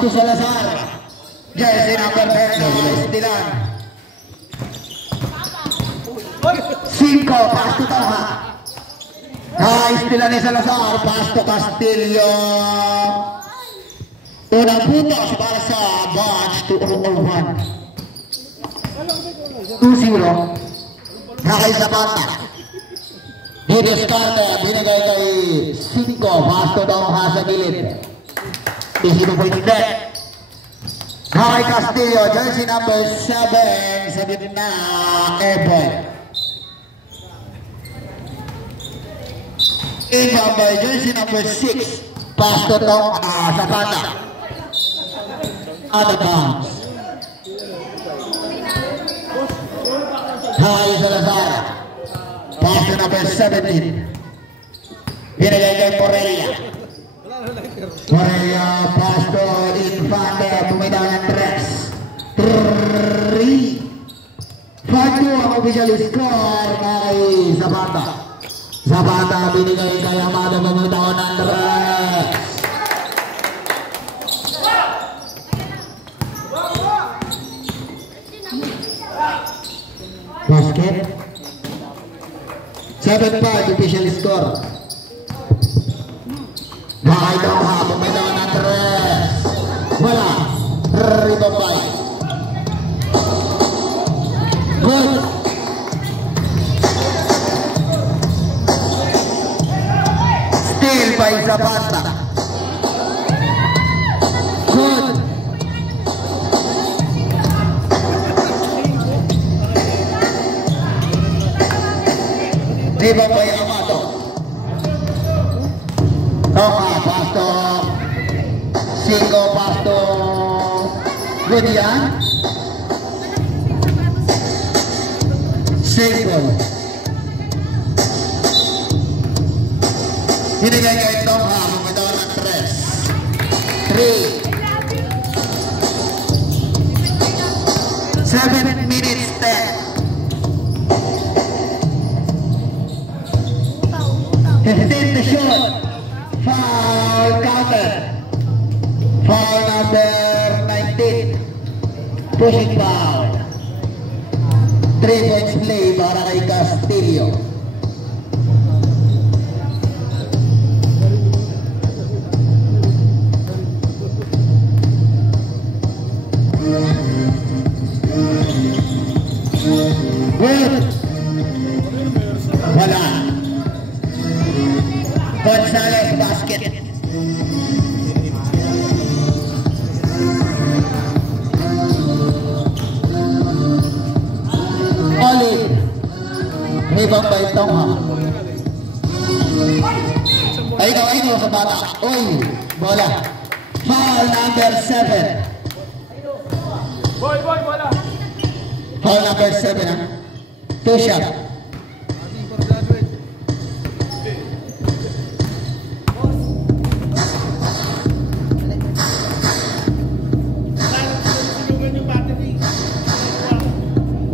to Salazar. Jersey number 10, Estilan. 5, pass to Toha. Estilan ni Salazar, pass to Castillo. Unang putos para sa Bunch to 0-1. 2-0. Kay Zapata. Didiskarte, binigay kay 5, pass to Toha sa gilid. Isip po yung net. Kay Castillo, jersey number 7 sa gitna, Ebon. Inbound by jersey number 6, pass to Zapata. Out of bounds. Kay Salazar, pass to number 17. Binigay kay Correa. Correa, pass to Infante, bumitaw ng 3. 5-2 ang official score kay Zapata. Zapata binigay kay Amado, bumitaw ng 3. Basket. 7-5 official score. Bakay daw ha, bumitaw ng 3. Wala. Rebound by. Good. Steal by Zapata. Good. Rebound by Amado. Toha, pasto. 5, pasto. Good yan. Simple. Hinigay kay Toha, bumitaw ng 3. 7 minutes 10. 15 to shoot. Foul counter. Foul number 19. Pushing foul. 3 points play para kay Castillo. Good. Wala. Gonzalez basket. Olive. Rebound by Toha. Ayun sa bata. Uy, bola. Foul number 7. Bola. Foul number 7 ha. 2 shot.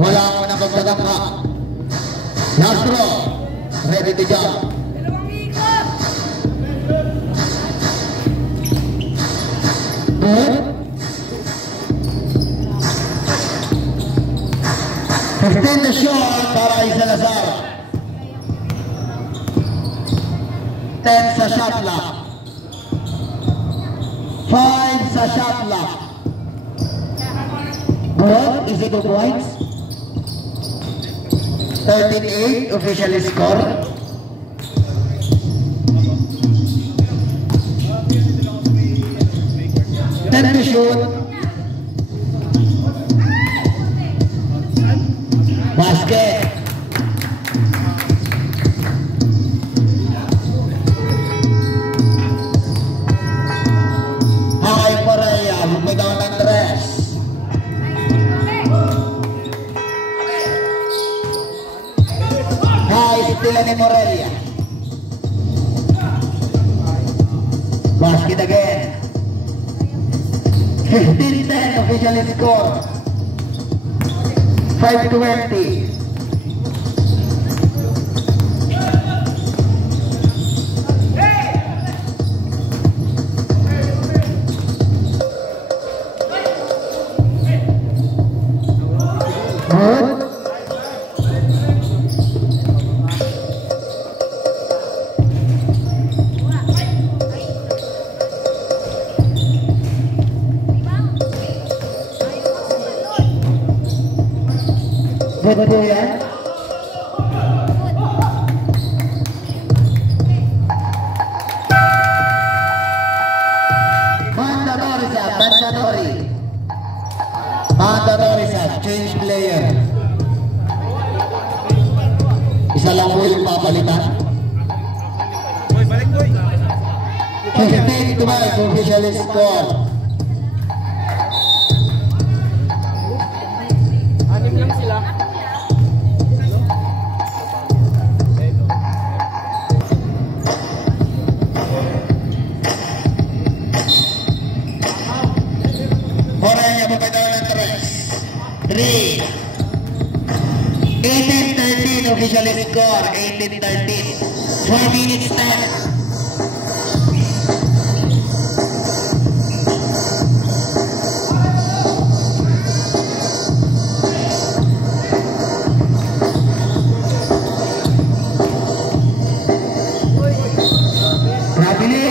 Wala ako na magtataka. Castro, ready to jump. Good. 15 to shot para kay Salazar. 10 sa shot clock. 5 sa shot clock. Good. Is it 2 points? 13-8 official score. Ten to shoot. Basket. Hay Correa, bumitaw ng 3. Estila ni Morelia. Basket again. 15-10 official score. 5-20. Good po yan. Mandatory siya, mandatory. Mandatory siya, change player. Isa lang po yung papalitan. 15 to 5, official score. Anim lang sila. Orangnya pembentangan terus. 3 18-13 official score. 18-13 4 minutes time. Rabili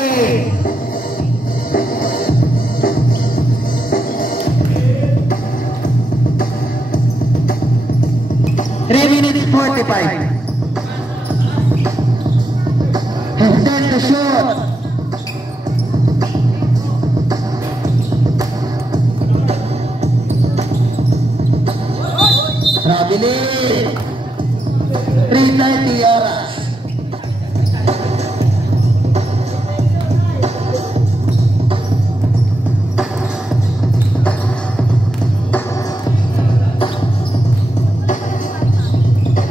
3 minutes 45. Has done the shot. Rabili 3:30 oras.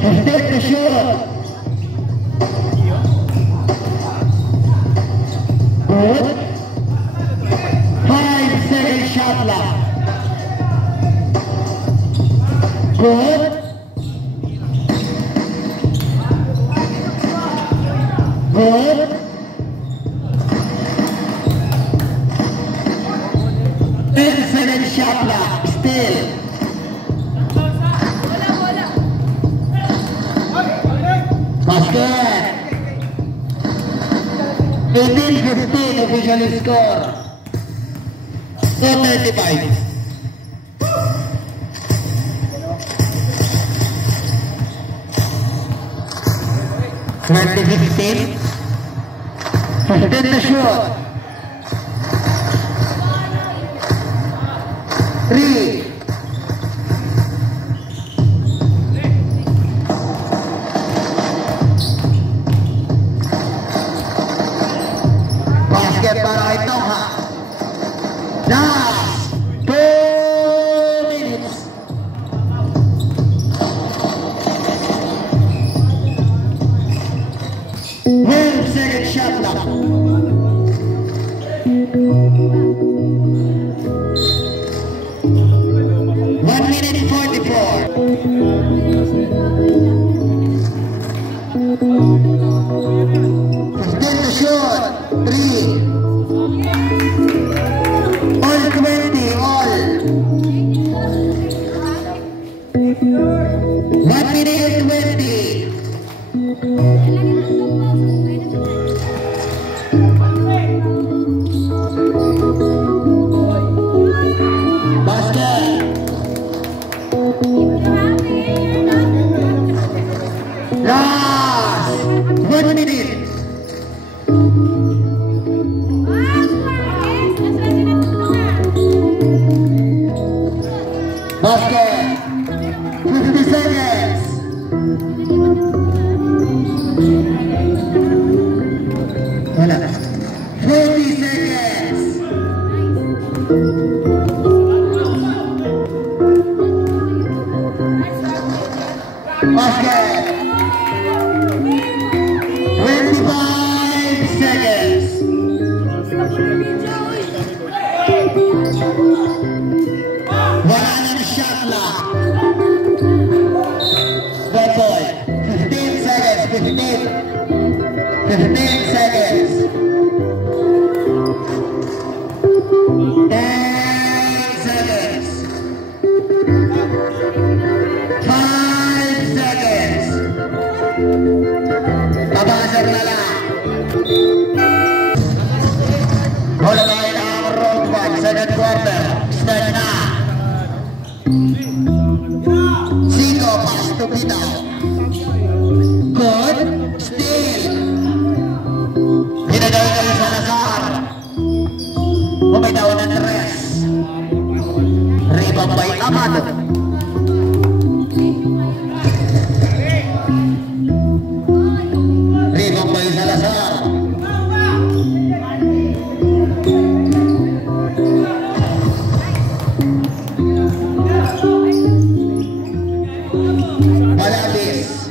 Take the shot. Good. 5-second shot left. Good. Good. 10-second shot left. Still. Basket. 18-15 official score. 4:35. Did the shot. 3. Basket para kay Tongha. Last 2 minutes. Second shot left. 1 minute 44. Then the shot. 3. All 20. All. 1 minute 20. Last 1 minute. Basket. 50 seconds. Wala. 40 seconds. Basket. 25 seconds. Wala na ng shot clock. Good boy. 15 seconds. 15 seconds. 10 seconds. 5 seconds. Babasag na lang. Wala tayo na ang road 1. Second quarter. Start na. 5 pass to Bitaw. Good. Steal. Pinagawa kayo sa Lazar. Bumitaw ng 3. Rebound by Amado. Rebound by Salazar. Malabis.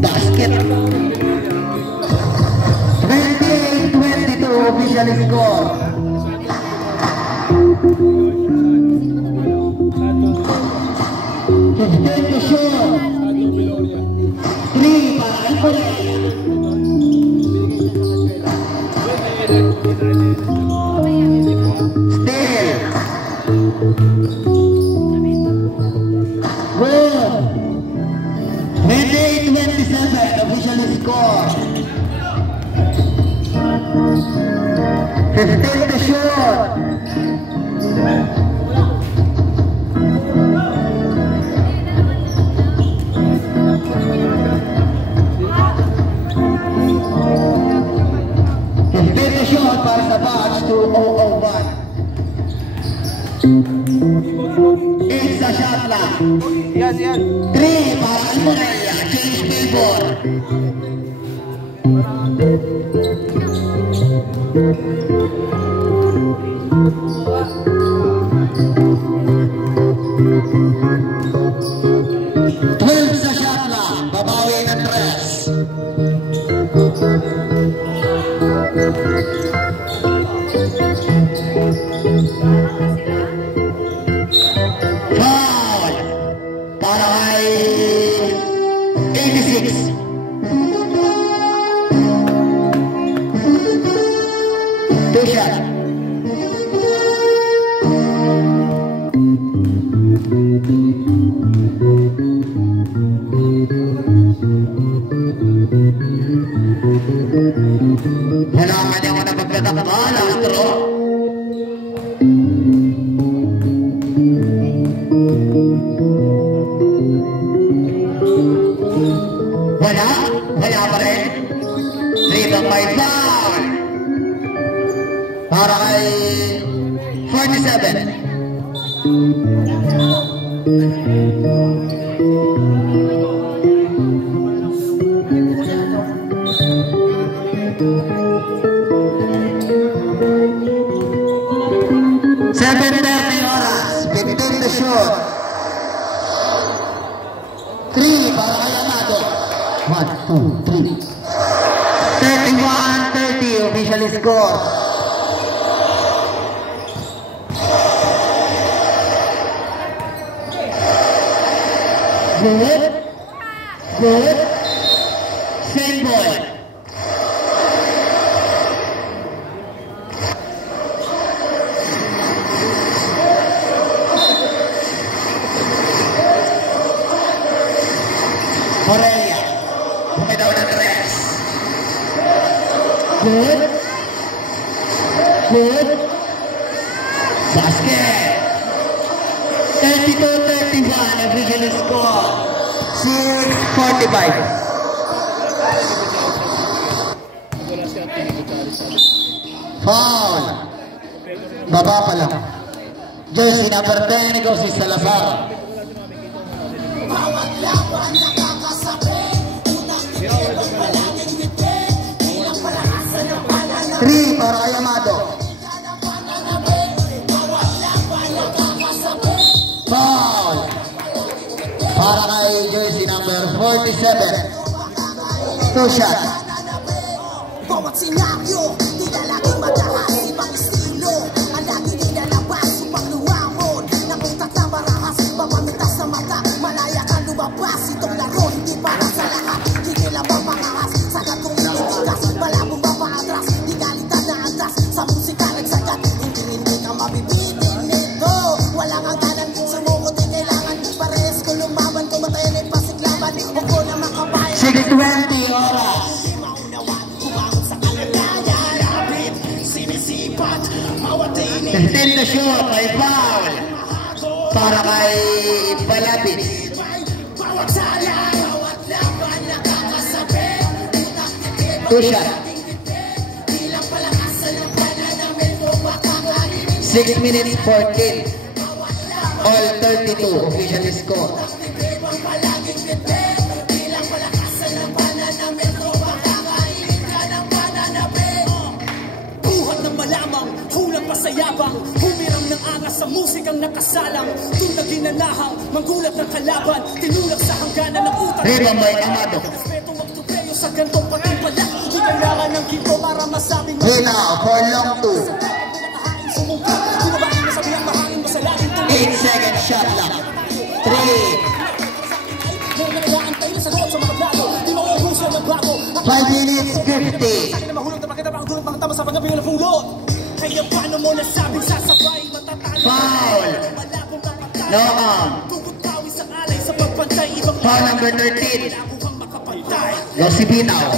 Basket. 28-22 official score. Take the shot. 3 para Alcorea. Steal. Good. 28-27 official score. 15 to shoot. Para sa box to 001. 8 sa shot lang. Yan. 3 para Alcorea. Change favor. Sa shot lang. Babawi ng 3. Foul para kay 86. Two shot. Yan ang kanyang mga pagkatakbala, Astro. Wala pa rin. Rebound by foul. Para kay 47. Oras, 15 to shoot. 3 para kay Amado. 1, 2, 3. 31-30 official score. Good. Same ball. Morelia. Bumitaw ng 3. Good. Basket. 32-31 official score. 6:45. Foul. Baba pa lang. Jersey number 10, ikaw si Salazar. Three para kay Amado. Foul. Para kay jersey number 47. Two shots. Bawat senaryo, di na laging mataas, ibang estilo. Ang laging dinalabas, upang luwamon. Nakutat na marahas, pamamitas sa mata. Malaya ka lumabas, itong laro, hindi para sa lahat. Hindi lang mamangahas, sa gatong initikas. Malabong mapaatras, di galitan na andas. Sa musika nagsagat, hindi ka mabibitin nito. Walang hangganan, sumukot ay kailangan. Pares ko lumaban, kumatay na ipasiklaban. O ko na makabayan. 6:20 oras. 15 na shoot, may foul para kay Palapis. bawat sala, bawat laban nakakasabi. 2 shot. 6 minutes 14. All 32 official score. Buhat ng malamang, kulang pa sa yabang. Humiram ng angas sa musikang nakasalang. Tunag ginanahang, manggulat ng kalaban. Tinulak sa hangganan ng utang. Rhythm by Amado. Respeto magtupreyo sa gantong patimpala. Di kailangan ng ginto para masabing Hina for long 2. 8 second shot lang. 3. 5 minutes 50. Foul. No arm. Foul number 13. Losibinaw.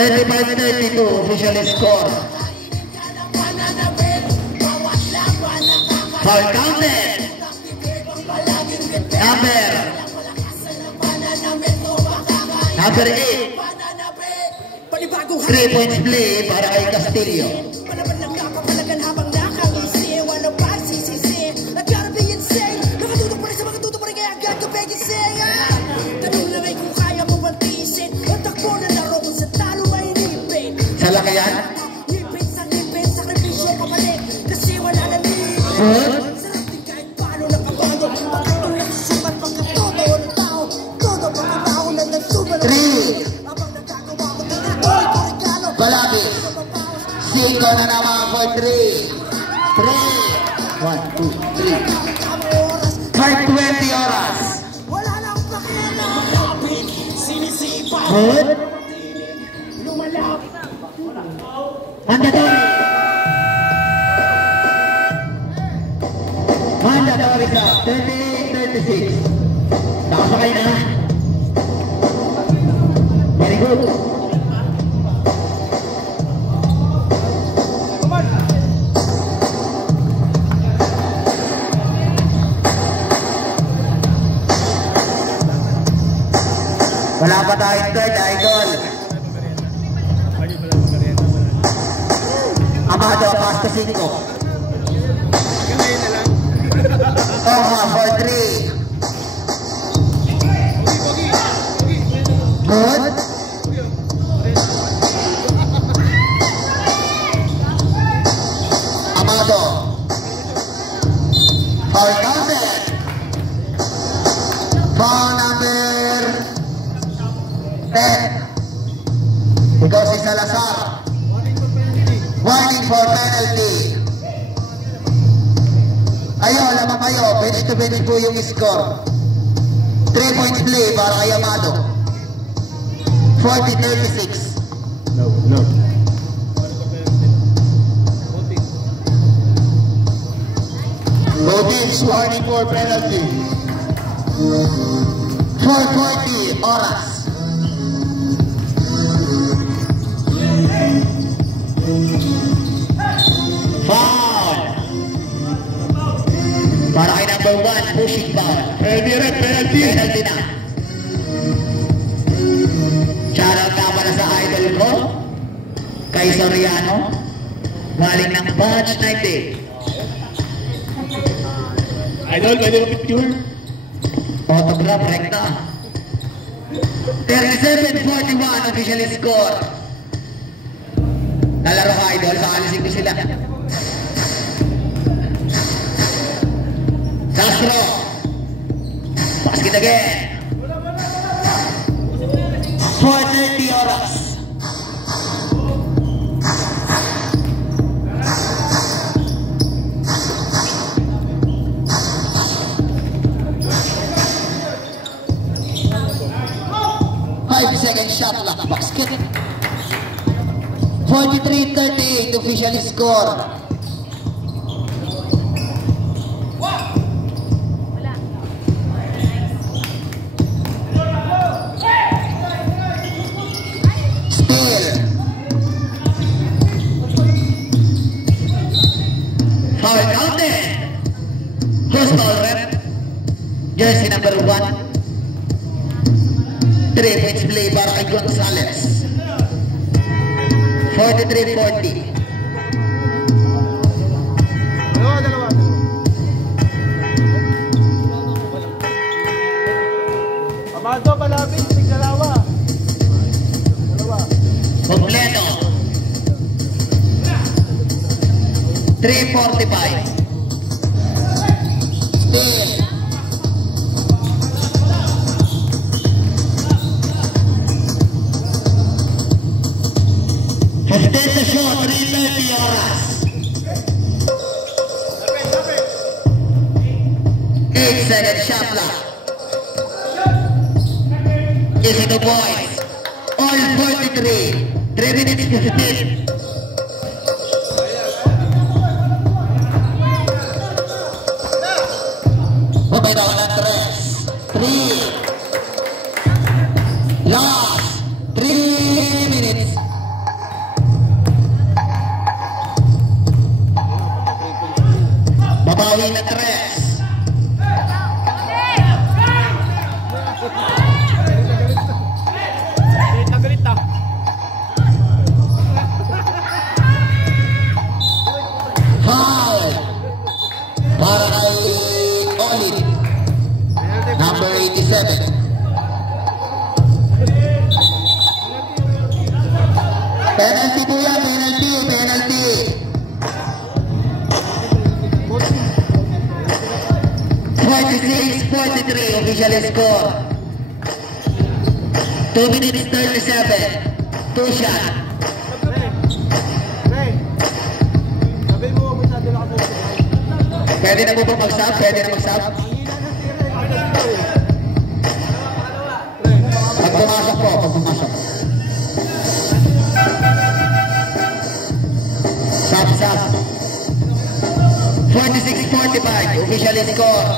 35-32 official score. Foul counted. Number 8. 3 points play para kay Castillo. Sa laki yan? Good. 3. Palagi. 5 na naman for 3. 1, 2, 3. 5:20 oras. Good. Mandatory sa 38-36. Nakasakay na. Very good. Wala pa tayong third, idol. Amado, pass to 5. Oha, for 3. Good. Amado. Foul counted. Foul number 10. Ikaw si Salazar. Warning for penalty. Ayaw, lamang kayo. Bench to bench po yung score. 3 points play para kay Amado. 40-36. No. Both teams warning for penalty. 4:40 oras. Foul. Para kay number 1, pushing foul. Penalty. Penalty na. Shoutout nga pala sa idol ko, kay Soriano, galing ng Batch 90. Idol, pwede mo picture? Autograph, rekta. 37-41 official score. Nalaro ka, idol, sa alisin ko sila. Castro. Basket again. 4:30 oras. Second shot lang, basket. 43-38 official score. Still. Foul counted. Houston. Jersey number 1. 3 points play para kay Gonzales. 43-40. Amado, malapit, tigdalawa. Kompleto. 3:45. Still. Hastete shot, 3:30 oras. 8-second shot clock. Easy to points. All 43. 3 minutes 15. Bumitaw ng 3. Last 3 minutes. Babawi ng 3. Para kay Olin, number 87. Penalty po yan, penalty. 46-43 official score. 2 minutes 37. 2 shot. Pwede na po ba mag-sub? Pwede na mag-sub? Pag pumasok po, pag pumasok. Sub. 46-45, official score.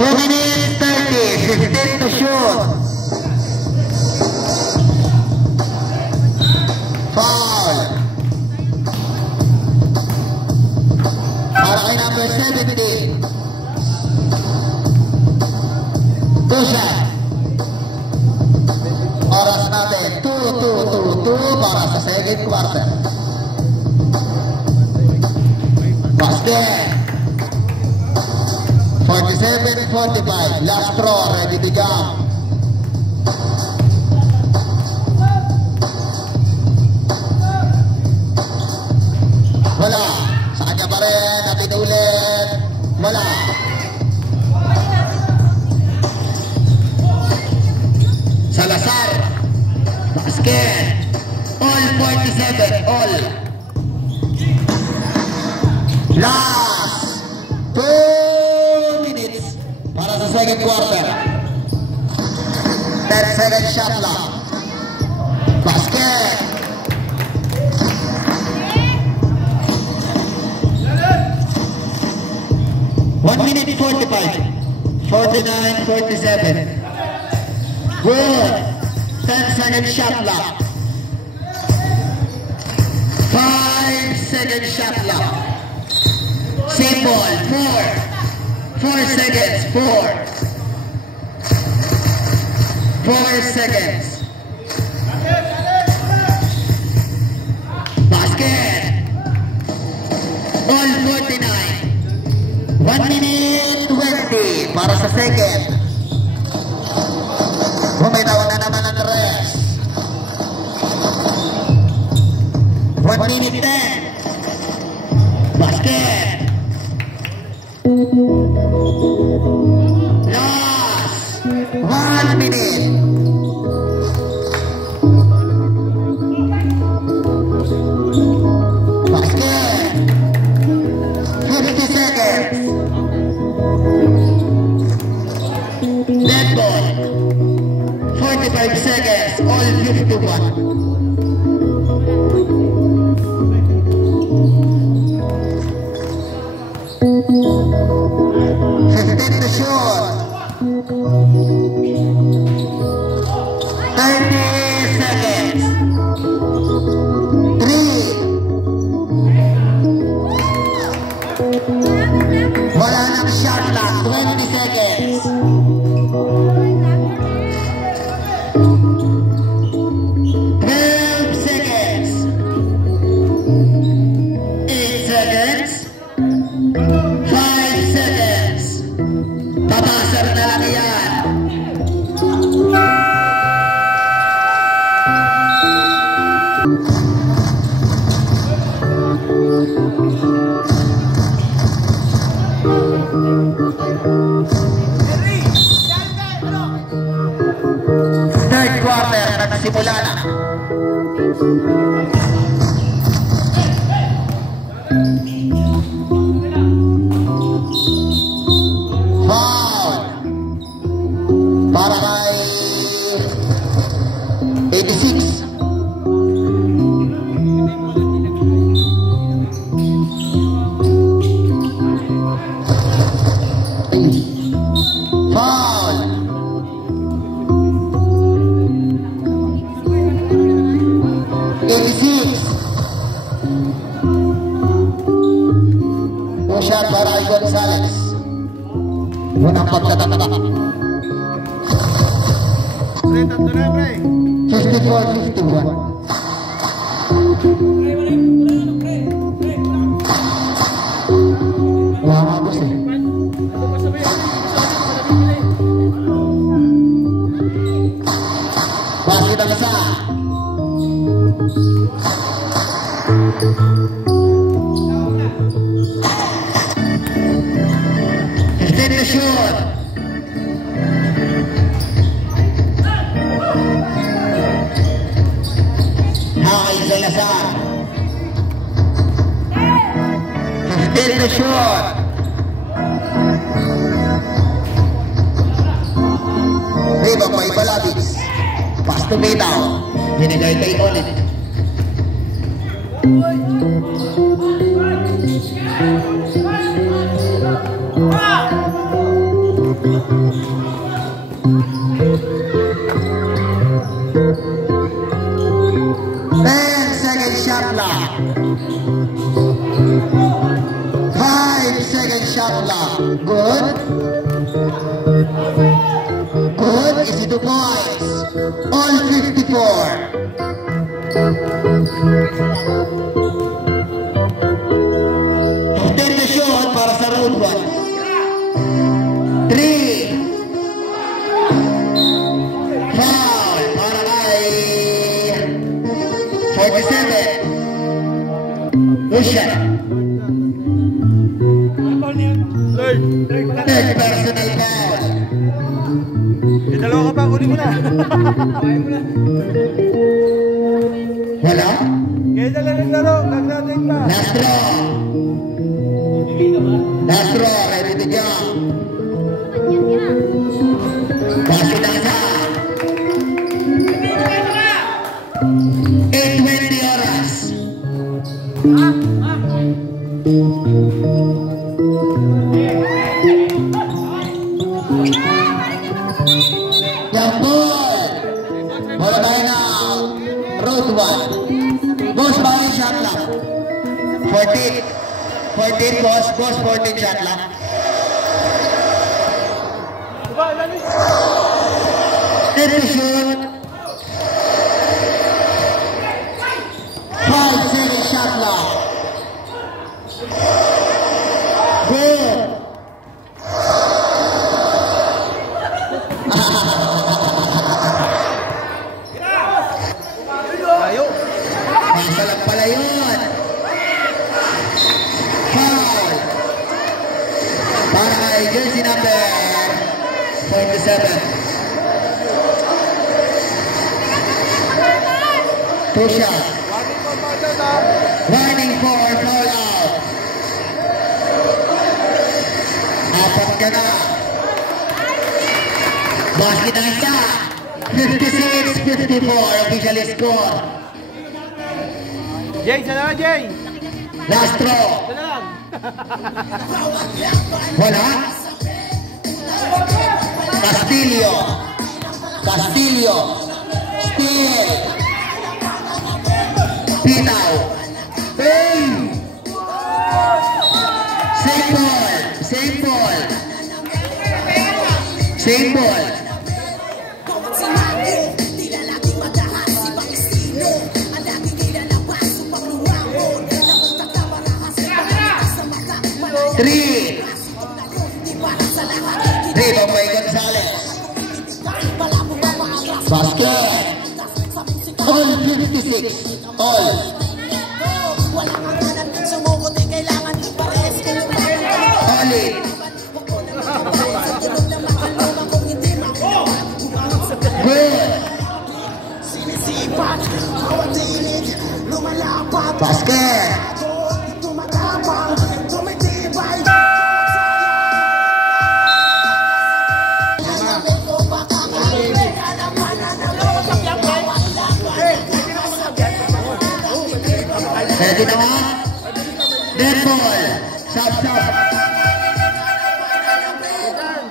Two minutes 30, 15 to shoot. Foul. Para kay number 17. 2 shot. Oras natin 2 para sa second quarter. Basket. 47-45. Last throw, ready to go. Wala. Sa kanya pa rin. Natin ulit. Wala. Salazar. Basket. All 47. All. Last 2 minutes para sa second quarter. 10-second shot clock. Basket. One minute 45. 49-47. Good. 10-second shot clock. 5-second shot clock. Same ball. 4 seconds. 4 seconds. Basket. All 49. 1 minute 20 para sa second. Bumitaw na naman ang rest. 1 minute 10. Basket. Last 1 minute. Basket. 50 seconds. Dead ball. 45 seconds. All 51. To shoot. 30 seconds. 3, 2, nagsimula na. Foul. Para kay 86. Foul. 86. Shot para kay Gonzales. Unang pagtataka. 54-51. Wala nga boss eh. Basket ang isa. Extend the shot. Salazar. Extend the shot. Rebound by Balabis. Pass to Bitaw. Binigay kay Olit. Shot clock. 5-second shot clock. Good. Good. Easy 2 points. All 54. Extend the shot para sa road 1. 3. Foul para kay 47. Ushan. Third personal foul. Dalawa ka pa, uli mo na. Wala? Kaya dalalang laro, nag-rating pa. Nastro. Nastro, ready to jump. Basket ang isa. 8:20 oras. Jump ball. Bola tayo na. Road 1. Boss, bahay shot lang. 14. 14, boss. Boss, 14 shot lang. Let me shoot. 5-second shot lang. Good. Nasa lang pala yun. Foul. Para kay jersey number 47. 2 shot. Warning for foul out. Apat ka na. Basket na isa. 56-54 official score. Jay, sana lang, Jay. Last throw. Sana lang. Wala. Castillo. Castillo. Steal. Pinaw. Hey! Same ball. Same ball. Same ball. Three. Rebound by Gonzales. Basket. All 56. All. Solid. Good. Basket. Tumatapang, tumitibay. Pwede naman. Dead ball. Shot, shot.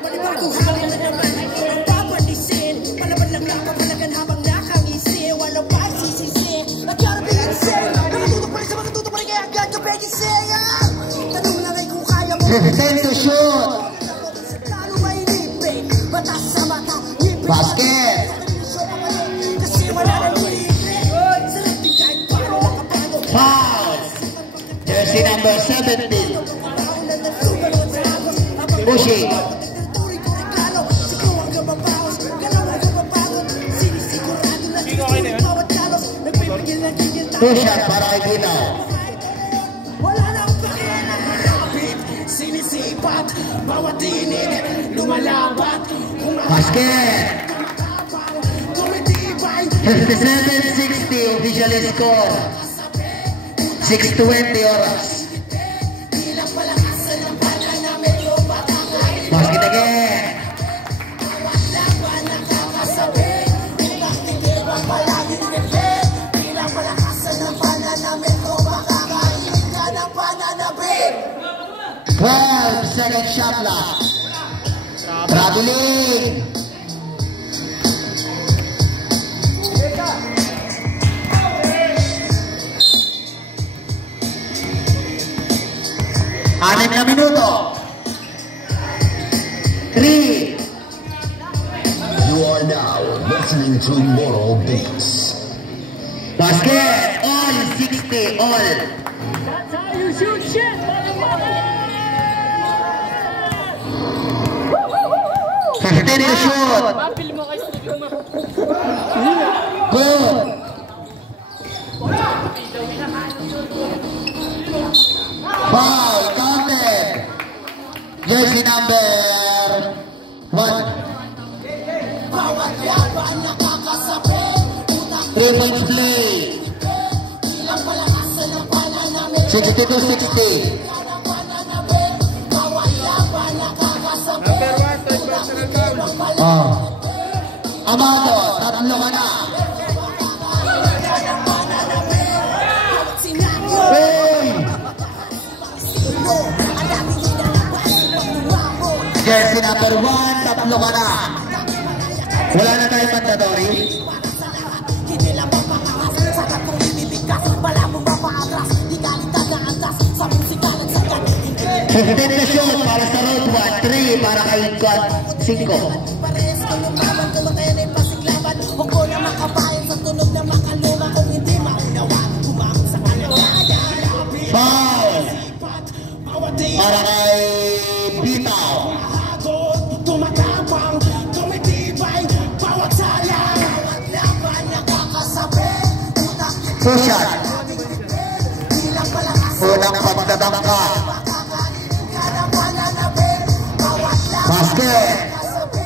Panibagong hangin na naman ang papalisin. Palaban lang lang kapalagan habang nakangisi. Walang pagsisisi. Nagkarabinsin. Nakatutok pa rin sa mga tutok pa rin kaya agad ka pegisaya. Tanong lang ay kung kaya mo. 15 to shoot. Lalo ba inipin? Batas sa mata. Ngipin. Basket. Kasi wala nang ngipin. Sa lapit kahit paano makapago. Foul. Jersey number 17. Pushing. Two shot para kay Ginaw. Wala nang pakialapit, sinisipat, bawat tinig, lumalabat. Basket. Tumitibay, 57-60 official score. 6:20 oras. ilang palakasan ng pananamit ko patangay. Basket again. Laban nakakasabi, nakikibang palaging nipit. Ilang palakasan ng pananamit ko makakain ka ng pananabit. 12 second shot clock. Traveling. Anim na minuto. 3. You are now listening to Moral Beats. Basket. All 60. All. That's how you shoot shit, motherfucker! 15 to shoot. Mapil mo kayo sa likod mo. Good. Foul. Counted. Jersey number 1. Bawat laban nakakasabi, 3 points play. ilang palakasan ng pananamit. 62-60. Bawat laban nakakasabi. Number 1, third personal foul. Oh. Amado, tatlo ka na. Sinabyo, Hey! sino, ang dami nilalabas, pagtuwamo. Jersey number 1, tatlo ka na. Wala na tayong mandatory. Hindi lang mapangalas, sa katong ibibigkas, wala mong mapaatras, di kalitan na antas, sa musika ng sagat, hindi 15 na shoot para sa road 1, 3 para kay God 5. pares ko lumaban, kumakayan ay pasiglaban, huwag ko na makabayan sa tunog na makaluma, kung hindi maunawa, kumamang sa kalagayan. Foul Bawat di para kay Bitaw. Hagod, tumatapang, tumitibay, bawat sala, bawat laban nakakasabi, utak Two shot. bilang palakas, Unang pagtatangka. makakain ka ng pananabit, bawat laban Basket. nakakasabi,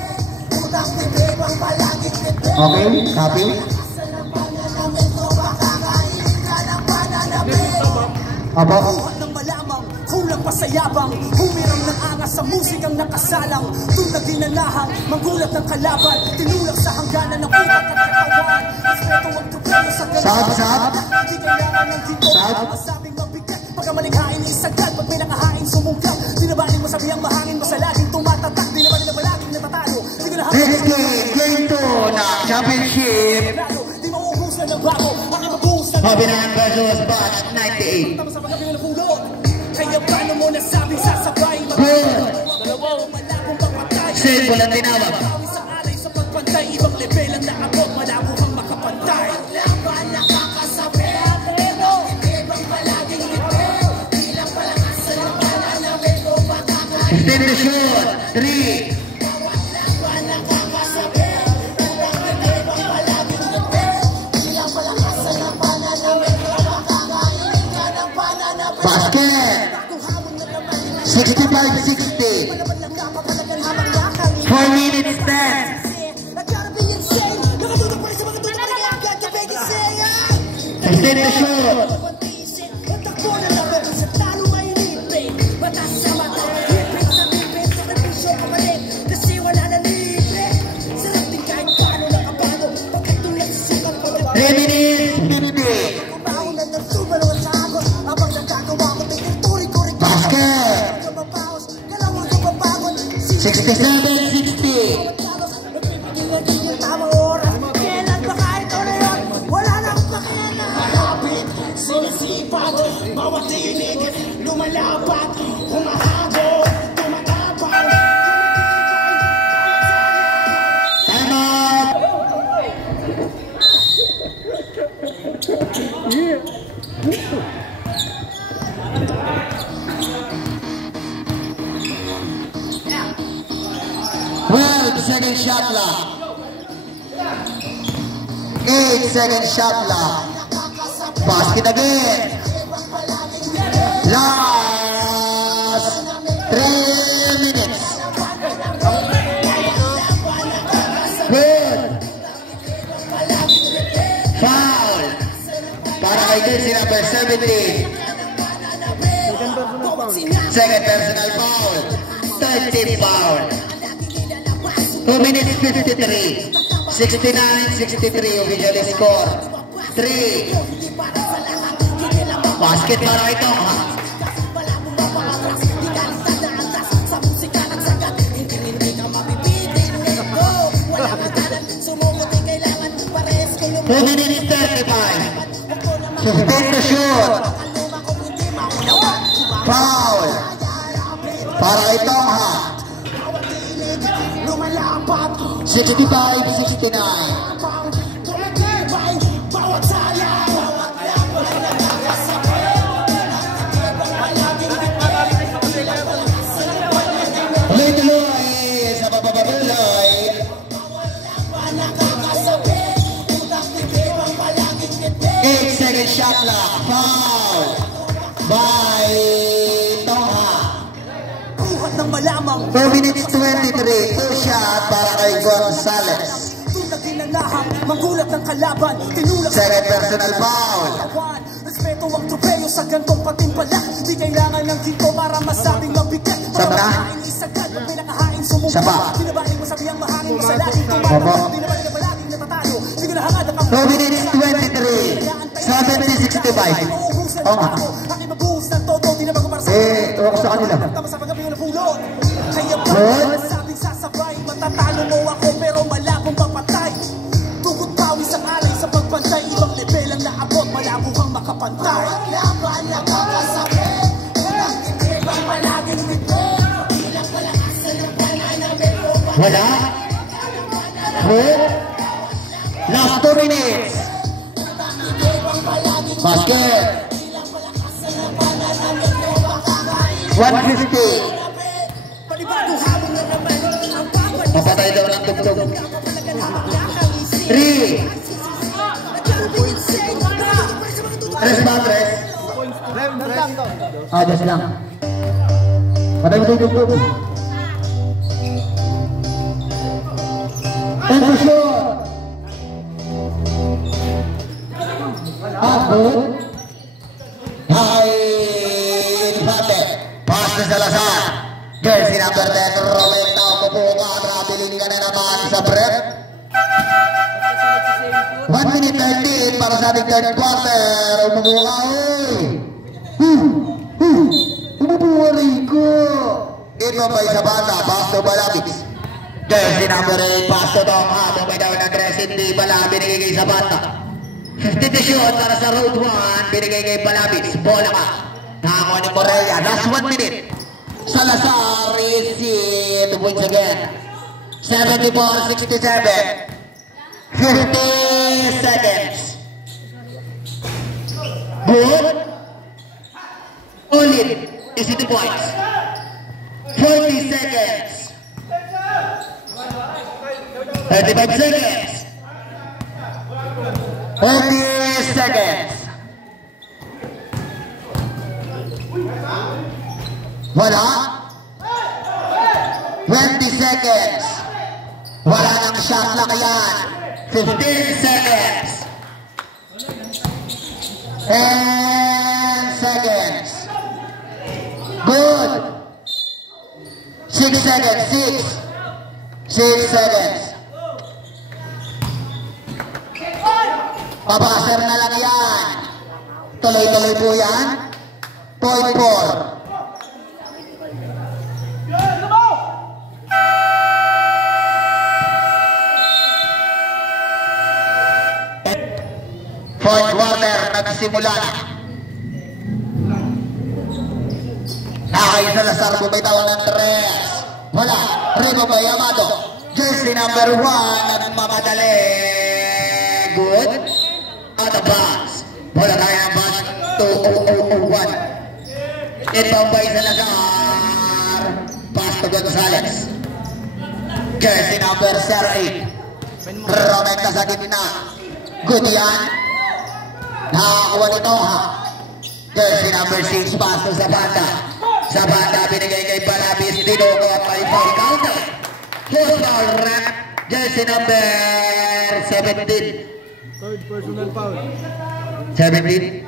utak bibig ang palaging bibig, Okay, copy. sa ng pananabit ko, makakain ka ng pananabit. Apo. Buhat ng malamang, kulang pa sa yabang, humiram ng angas sa musikang nakasalang, tulad din ng lahang, manggulat ng kalaban, tinulak sa hangganan ng utak at katawan, respeto ang tuklayo sa Sab, sab. di kailangan ng dito, Sab. masabing mabigat, pagkamalikhain isagad, pag may nakahain sumungkap, dinabaling mo sabihang mahangin mo sa laging tumatatak, dinabaling na malaging natatalo, di ko na Next game, game 2 na championship. di mauubusan ng bago, makimabuhusan ng Mabinahan versus Batch 98. tama sa pagkabi ng pulot, kaya paano mo nasabi sasabay, Good. malabong pagpatay, Save ko lang tinawag. Bawi sa alay sa pagpantay, ibang level ang naabot, malabo kang makapantay. Laban nakakasabi, pero ibang palaging level, bilang palakasan ng pananamit ko makakain. 15 to shoot. 3. Laban nakakasabi, ibang palaging level, bilang palakasan ng pananamit ko makakain ka ng pananamit. Basket. Kung hamon na naman, 65-60. palaban lang kapapalagan habang nakangin. 4 minutes 10. Nagkarapin yung say, nakatutok pa rin sa mga tutok na agad ka pegisaya. 15 to shoot. 3 minutes 50. Kumauna ng sumalo at sagos. Habang nagkagawa ko, tinuturi ko rin. Basket. Galawang kapapagod. 67-60. Yung tamang oras. Kailan ba kahit o na yun? Wala na akong kakailan. Malapit, sinisipat, bawat tinig, lumalapat, humahabol, tumatapang. Time out. Well, the second shot clock. 8-second shot clock. Basket again. Last 3 minutes. Good. Foul. Para kay jersey number 17. Second personal foul. 30 foul. 2 minutes 53. 69-63 official score. 3. Basket para ito. Two minutes 35. 15 to shoot. Foul. Para ito ha. 65-69. Tuloy-tuloy sa bababatuloy. 8-second shot clock. Foul by Tongha. 4 minutes 23. 2 shot para kay Gonzalez. Magulat ng kalaban, tinulak. Second personal foul. Respeto ang tropeyo sa gantong patimpala. Di kailangan ng ginto para masabing mabigat. Sabra. Siya pa. 2 minutes 23. 70-65. Oo nga. Ako sa kanila. Good. Matatalo mo ako pero malabong papatay. Tugod pawis ang alay sa pagbantay. Ibang level ang naabot, malabo kang makapantay. Laban na kakasabi, walang itibang palaging bito. Ilang palakasan ng pananamit mo. Wala. Good. Last 2 minutes. Basket. 150. Mapatay daw ng tugtog. 3. Tres ba, tres? Just lang. Patay mo tugtog. 10 to shoot. Good. Infante. Pass na Salazar. Jersey number 10, Romeo Kubuka. Trabiling ka na naman sa break. 1 minute 13 para sa ating third quarter. Umubuka, umubuka ko. Ito pa isa bata, pass to Balabits. Jersey number 8, pass to Tongha. Bumitaw ng dress, hindi pala binigay kay sa bata. 50 to shoot para sa road 1, binigay kay Balabits. Bola ka. Nakakuha ni Morelia. Last 1 minute. Salazar is it once again. 74-67. 50 seconds. Good. Ulit. Is it the points? 40 seconds. 35 seconds. 40 seconds. Wala. 20 seconds. Wala nang shot lang yan. 15 seconds. 10 seconds. Good. 6 seconds. 6 seconds. Pabaser na lang yan. Tuloy-tuloy po yan. Point 4. Fourth quarter, nagsimula na. Nakay Salazar, bumitaw ng 3. Wala, Remo by Amado. Jersey number 1, nagmamadali. Good. Out of bounds. Wala tayo ang bounds. 2-0-0-1. Inbound by Salazar. Pass to Gonzales. Jersey number 8. Romenta sa gitna. Good yan. Nakakuha nito ha. Jersey number 6. Pass to Zapata. Zapata binigay kay Balabis. Dinugo at may foul counter. Full foul rap. Jersey number 17. Third personal foul. 17.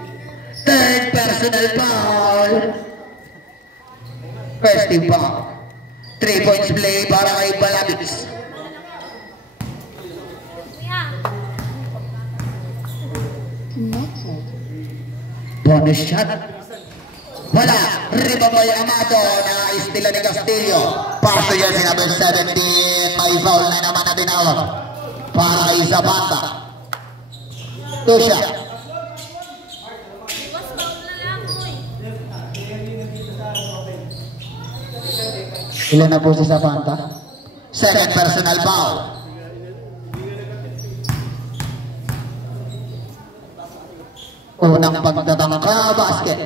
Third personal foul. First team foul. 3 points play para kay Balabis. Bonus shot. Wala. Rebound by Amado na istila ni Castillo. Pass to Jersey number 17. May foul na naman na tinawag para kay Zapata. 2 shot. Ilan na po si Zapata? Second personal foul. Unang pagtatangka, basket.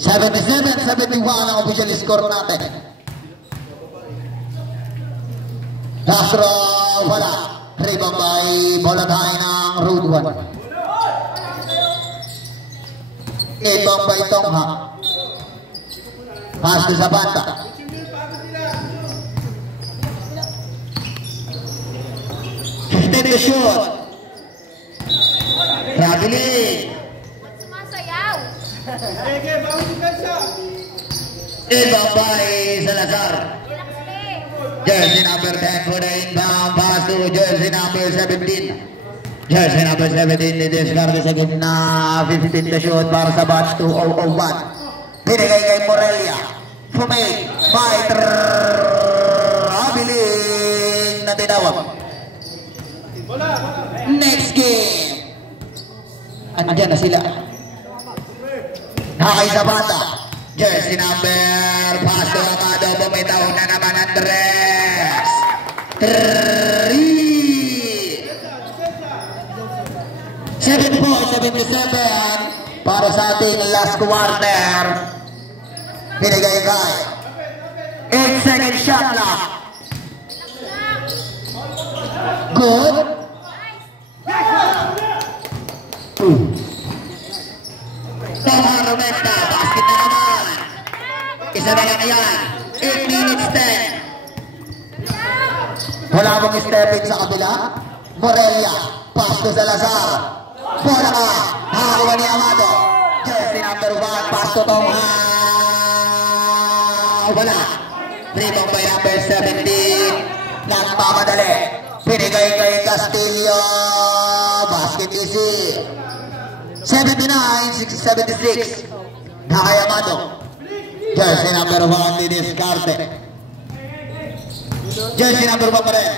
77-71 ang official score natin. Last row, wala. Rebound by Boladay ng Road 1. Rebound by Tongha. Pass to Zapata. To shoot. Traveling. Sumasayaw. Inbound by Salazar. Jersey number 10 for the inbound pass to jersey number 17. Jersey number 17 ni Descartes sa gitna. 15 to shoot para sa batch 2-0-1. Binigay kay Morelia. Fumake. Fighter. Traveling na tinawag. Next game. Andiyan na sila. Nakay Zapata. Jersey number. Pass to Amado. Bumitaw na naman Andres. 3. 74-77 para sa ating last quarter. Binigay kay 8 second shot lang. Good. Toma Romenta, basket na naman. Isa na lang yan. 8 minutes 10. Wala akong stepping sa kabila. Morelia, pass to Salazar. Bola ka, nakakuha ni Amado. Jersey number 1, pass to Tongha. Wala. Rebound by number 17. Nagmamadali. Pinigay kay Castillo. Basket easy. 79-76. Nakay Amado. Jersey number 1 ni Descartes. Jersey number 1 pa rin.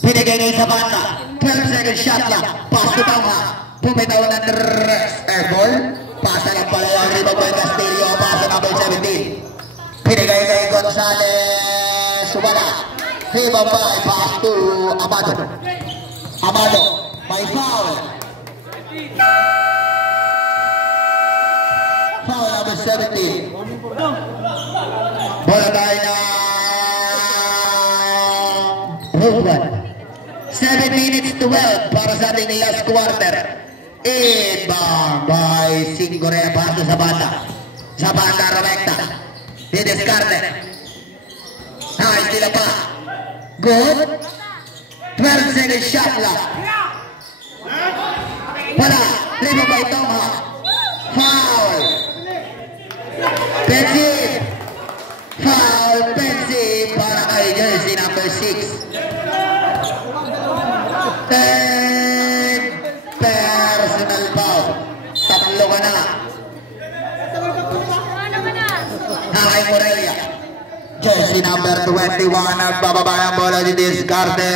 Pinigay kay Zapata. 12 second shot lang. Pass to Tongha. Pumitaw ng airball. Pasa lang pala yung rebound by Castillo. Pasa number 17. Pinigay kay Gonzales. Wala. Rebound by pass to Amado. Amado. May foul. Foul number 17. Bola tayo na Road 1. 7 minutes 12 para sa ating last quarter. Inbound by Singorea pass to Zapata. Zapata Romenta. Di Descartes. Nice nila pa. Good. 12 second shot lang. Wala. Rebound by Tongha. Foul. Pensive. Foul. Pensive para kay jersey number 6. 10 Jersey number 21, nagbababa ng bola di discarte.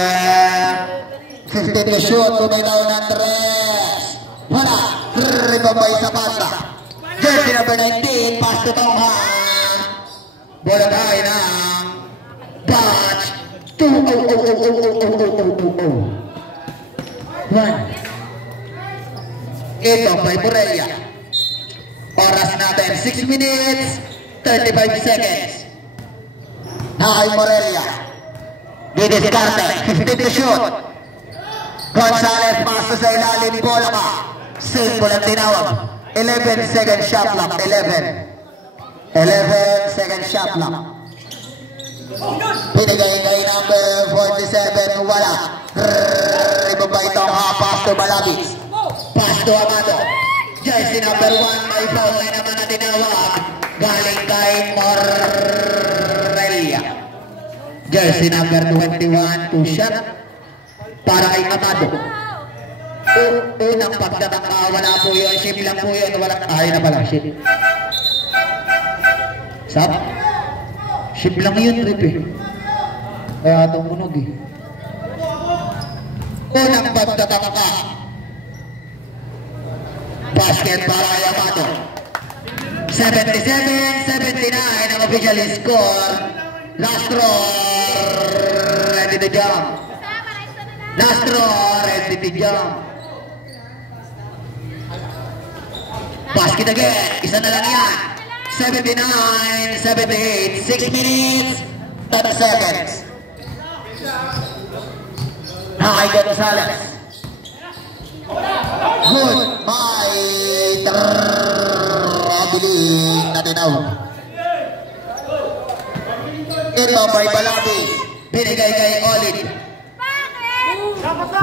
15 to shoot, tuminaw ng 3. Wala, ribabay sa banda. Jersey number 19, pass to Tongha. Bola tayo ng Dutch. 1. Ito, by Morelia. Oras natin, 6 minutes, 35 seconds. Nakay Morelia. Didiscarte, 15 to shoot. Gonzalez, pass sa ilalim, bola ka. Save bola tinawag. 11 second shot clock, 11 second shot clock. Pinigay kay number 47, wala. Ibabay itong pass to Balabis. Pass to Amado. Jersey number 1, may foul na naman na tinawag. Galing kay Morelia. Jersey number 21, 2 shot. Para kay Amado. Unang pagtataka, wala po yun. Ship lang po yun. Wala. Ayaw na pala, ship. Sap? Ship lang yun, trip eh. Kaya tumunog eh. Unang pagtataka. Basket para kay Amado. 77-79 ang official score. Last draw. Ready to jump. Last draw. Ready to jump. Basket again. Isa na lang yan. 79-78. 6 minutes, 30 seconds. Nakay Gonzalez. Good. May traveling na tinawag. Ito may Balabis. Binigay kay Olin.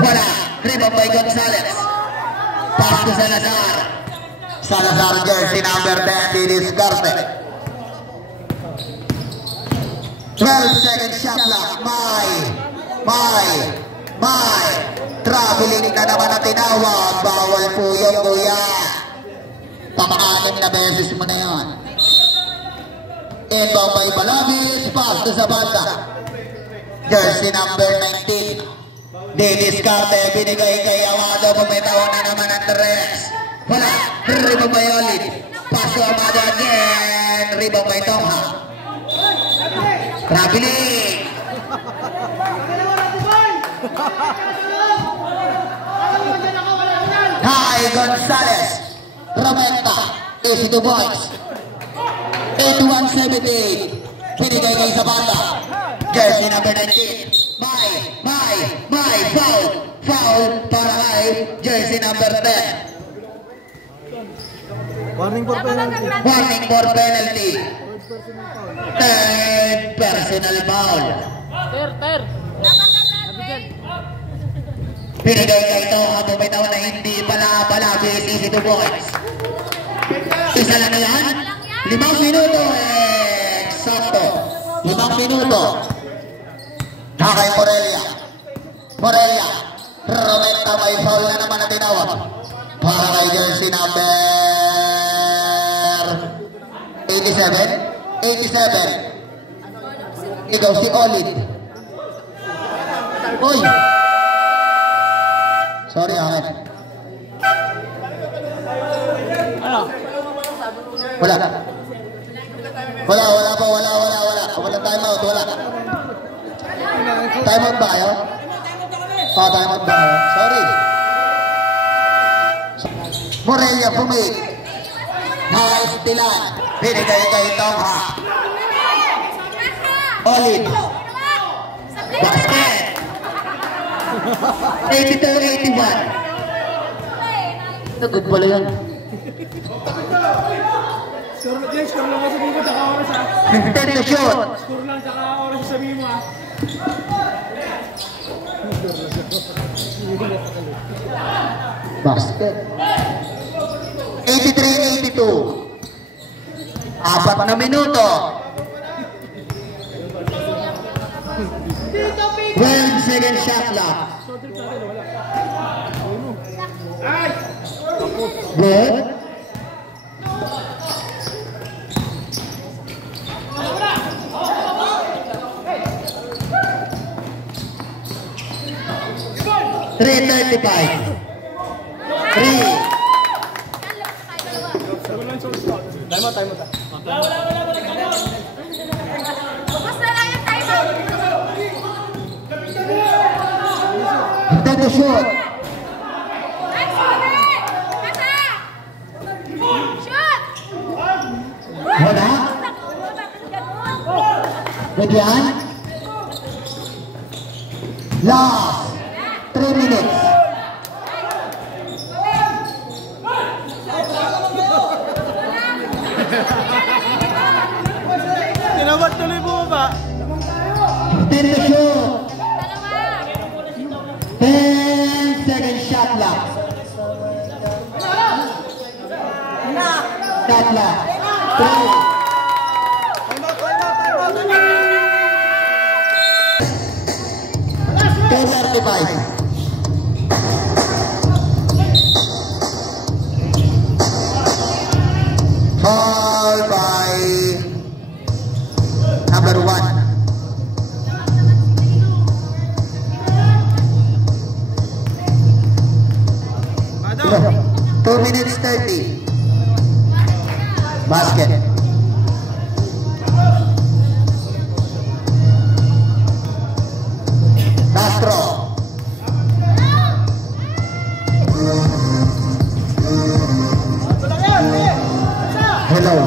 Wala. Rebound by Gonzalez. Pass to Salazar. Salazar, jersey number 10, didiscarte. 12 second shot clock. May traveling na naman na tinawag. Bawal po yung kuya. Pang-anim na beses mo na yun. Inbound by Balabis. Pass to sa banda. Jersey number 19. Didiscarte. Binigay kay Amado. Pumitaw na naman ang 3. Wala. Rebound by Olin. Pass to Amado again. Rebound by Tongha. Traveling. Hi, Gonzalez. Romenta. Easy to boys. 81-78. Pinigay kay sa banda. Jersey number 19. May foul. Foul para kay jersey number 10. Warning for penalty. Warning for penalty. Third personal foul. Ter. Pinigay kay Tongha. Bumitaw na hindi pala Balabis. Easy to boys. Isa lang yan. 5 minuto. Eksakto. 5 minuto. Nakay Morelia. Romenta, may foul na naman na tinawag. Para kay jersey number 87. Ikaw si Olin. Uy! Sorry, Ahmed. Wala po. Wala time out, wala. Time out ba kayo? Time out ba kayo? Sorry. Morelia pumig. Nice Dilan. Binigay kay Tongha. Olin. Basket. 82-81. Good pala yan. Score lang sabihin mo, tsaka oras ha. 15 to shoot. Score lang, tsaka oras sabihin mo ha. Basket. 83-82. 4 na minuto. 12 second shot clock. Good. 3:35. 3. Bukas na lang yung time out. Intend to shoot. Next minute! Kasa! Shoot! Wala? Pwede yan? Last 3 minutes. Tinawad tuloy mo ba? Intend to shoot. 10 second shot lang. Shot lang. 2:35. Foul by number 1. Madam! 2 minutes 30. Basket. Castro. Hello.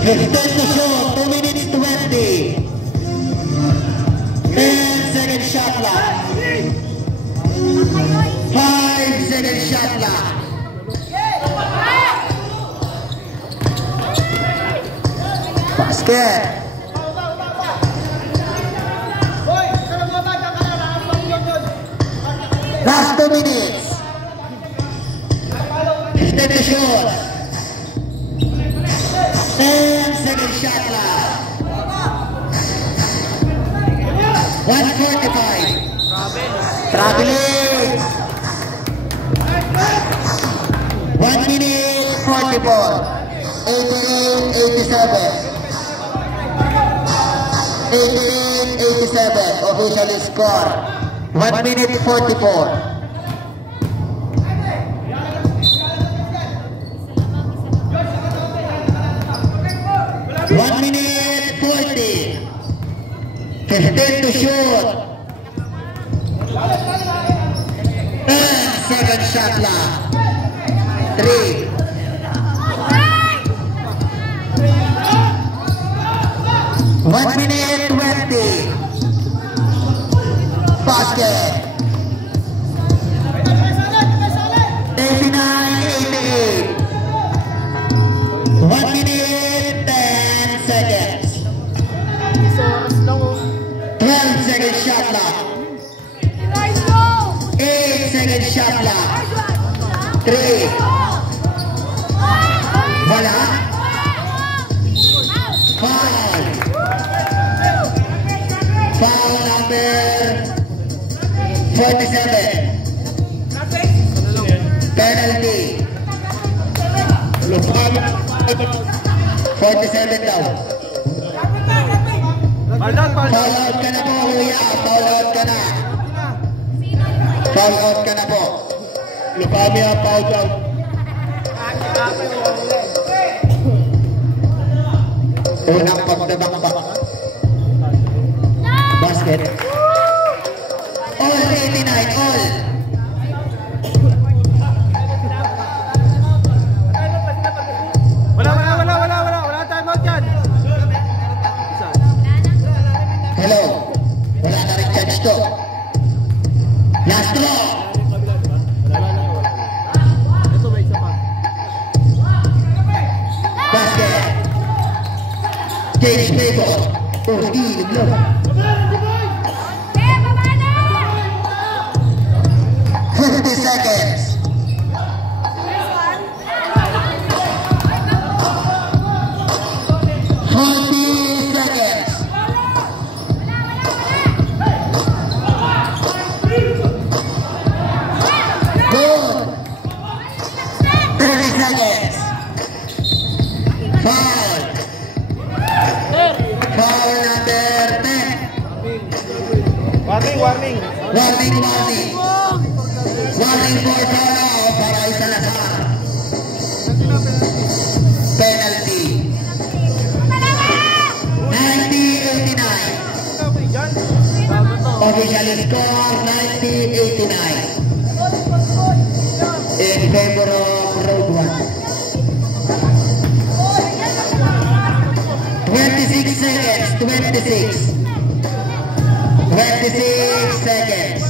Extend the show, 2 minutes 20. 10 second shot clock. 5 second shot clock. Basket. Last 2 minutes. Extend the shot. 10 second shot clock. 1:45. Traveling. 1 minute 44. 88-87. 88-87. Official score. 1 minute 44. One minute 40. 15 to shoot. 10 second shot clock. 3. 1 minute 20. Basket. 89-88. 1 minute 10 seconds. 12 second shot clock. 8 second shot clock. 3. Wala. 5. Foul number 47. Penalty. 47 daw. Foul out ka na po, kuya. Foul out ka na. Foul out ka na po. Lupami ang foul out. Unang pagdabak. Basket. All 89, all. Wala time out dyan. Hello. Wala na rin charge to. Last draw. Ito may isa pa. Basket. Cage paper. Hindi, no. 50 seconds. 40 seconds. Good. 30 seconds. Foul. warning. Warning for Toro para Salazar. Penalty. 90-89. Official score 90-89 in favor of Road 1. 26 seconds. 26 seconds.